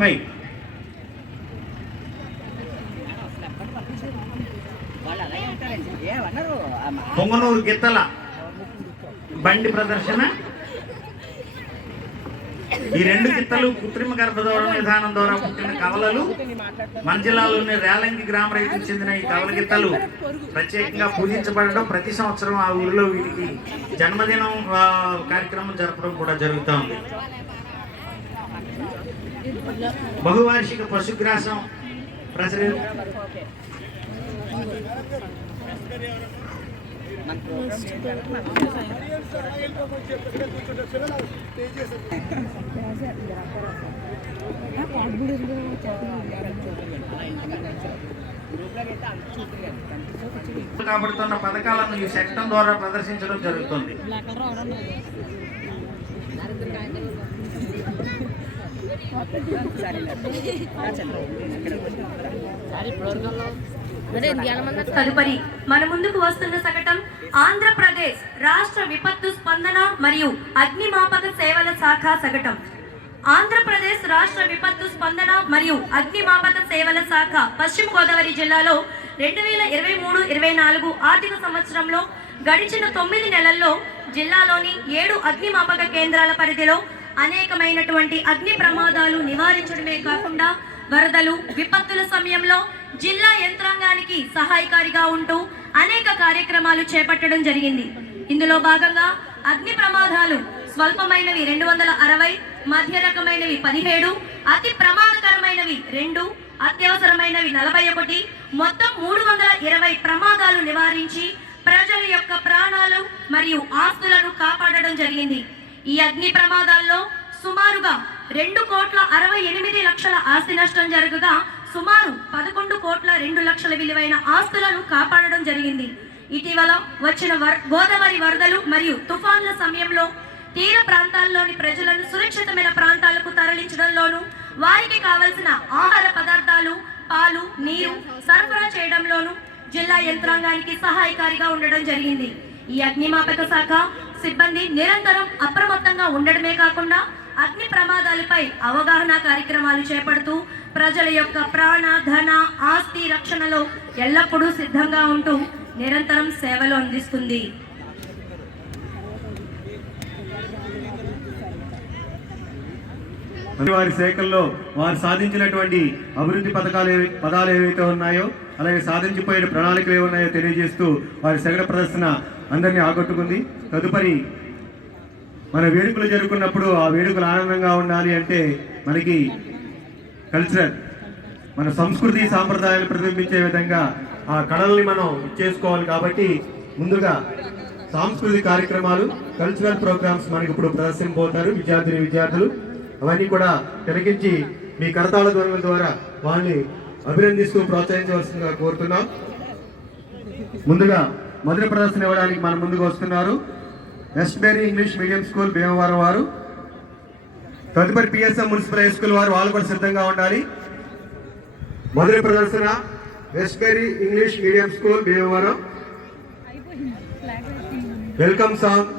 పై పొంగనూరు గిత్తల బండి ప్రదర్శన. ఈ రెండు గిత్తలు కృత్రిమ గర్భధారణ విధానం ద్వారా పుట్టిన కవలలు. మన జిల్లాలోని రేలంగి గ్రామ రైతుకు చెందిన ఈ కవల గిత్తలు ప్రత్యేకంగా పూజించబడడం, ప్రతి సంవత్సరం ఆ ఊరిలో వీటికి జన్మదినం కార్యక్రమం జరపడం కూడా జరుగుతూ ఉంది. బహువార్షిక పశుగ్రాసం ప్రజలు కాబడుతున్న పథకాలను ఈ సెక్షన్ ద్వారా ప్రదర్శించడం జరుగుతుంది. తదుపరి మన ముందుకు వస్తున్న శకటం ఆంధ్రప్రదేశ్ రాష్ట్ర విపత్తు స్పందన మరియు అగ్నిమాపక సేవల శాఖ శకటం. ఆంధ్రప్రదేశ్ రాష్ట్ర విపత్తు స్పందన మరియు అగ్నిమాపక సేవల శాఖ పశ్చిమ గోదావరి జిల్లాలో 2023-24 ఆర్థిక సంవత్సరంలో గడిచిన 9 నెలల్లో జిల్లాలోని 7 అగ్నిమాపక కేంద్రాల పరిధిలో అనేకమైనటువంటి అగ్ని ప్రమాదాలు నివారించడమే కాకుండా వరదలు, విపత్తుల సమయంలో జిల్లా యంత్రాంగానికి సహాయకారిగా ఉంటూ అనేక కార్యక్రమాలు చేపట్టడం జరిగింది. ఇందులో భాగంగా అగ్ని ప్రమాదాలు స్వల్పమైనవి 260, మధ్య రకమైనవి 17, అతి ప్రమాదకరమైనవి 2, అత్యవసరమైనవి 41, మొత్తం 320 ప్రమాదాలు నివారించి ప్రజల యొక్క ప్రాణాలు మరియు ఆస్తులను కాపాడడం జరిగింది. ఈ అగ్ని ప్రమాదాల్లో సుమారుగా 2,68,00,000 ఆస్తి నష్టం జరగగా సుమారు 11,02,00,000 విలువైన ఆస్తులను కాపాడడం జరిగింది. ఇటీవల వచ్చిన గోదావరి వరదలు మరియు తుఫాన్ల సమయంలో తీర ప్రాంతాల్లోని ప్రజలను సురక్షితమైన ప్రాంతాలకు తరలించడంలోనూ, వారికి కావలసిన ఆహార పదార్థాలు, పాలు, నీరు సరఫరా చేయడంలోనూ జిల్లా యంత్రాంగానికి సహాయకారిగా ఉండడం జరిగింది. ఈ అగ్నిమాపక శాఖ సిబ్బంది నిరంతరం అప్రమత్తంగా ఉండడమే కాకుండా అగ్ని ప్రమాదాలపై అవగాహన కార్యక్రమాలు చేపడుతూ ప్రజల యొక్క ప్రాణ, ధన, ఆస్తి రక్షణలో ఎల్లప్పుడూ సిద్ధంగా ఉంటూ నిరంతరం సేవలు అందిస్తుంది. వారి శాఖల్లో వారు సాధించినటువంటి అభివృద్ధి పదాలు ఏవైతే ఉన్నాయో, అలాగే సాధించిపోయిన ప్రణాళికలు ఏమున్నాయో తెలియజేస్తూ వారి శకట ప్రదర్శన అందరినీ ఆకట్టుకుంది. తదుపరి మన వేడుకలు జరుగుతున్నప్పుడు ఆ వేడుకలు ఆనందంగా ఉండాలి అంటే మనకి కల్చరల్, మన సంస్కృతి సాంప్రదాయాలు ప్రతిబింబించే విధంగా ఆ కళల్ని మనం చేసుకోవాలి. కాబట్టి ముందుగా సాంస్కృతిక కార్యక్రమాలు, కల్చరల్ ప్రోగ్రామ్స్ మనకి ఇప్పుడు ప్రదర్శించబోతారు విద్యార్థులు. అవన్నీ కూడా తిలకించి మీ కరతాళ ధ్వనుల ద్వారా వాళ్ళని అభినందిస్తూ ప్రోత్సహించవలసిందిగా కోరుతున్నాం. ముందుగా మొదటి ప్రదర్శన ఇవ్వడానికి మన ముందుకు వస్తున్నారు వెస్ట్బెరీ ఇంగ్లీష్ మీడియం స్కూల్ భీమవరం వారు. తదుపరి పిఎస్ఎం మున్సిపల్ హై స్కూల్ వారు, వాళ్ళు కూడా సిద్ధంగా ఉండాలి. మొదటి ప్రదర్శన Westberry English medium school Bhimavaram. Welcome song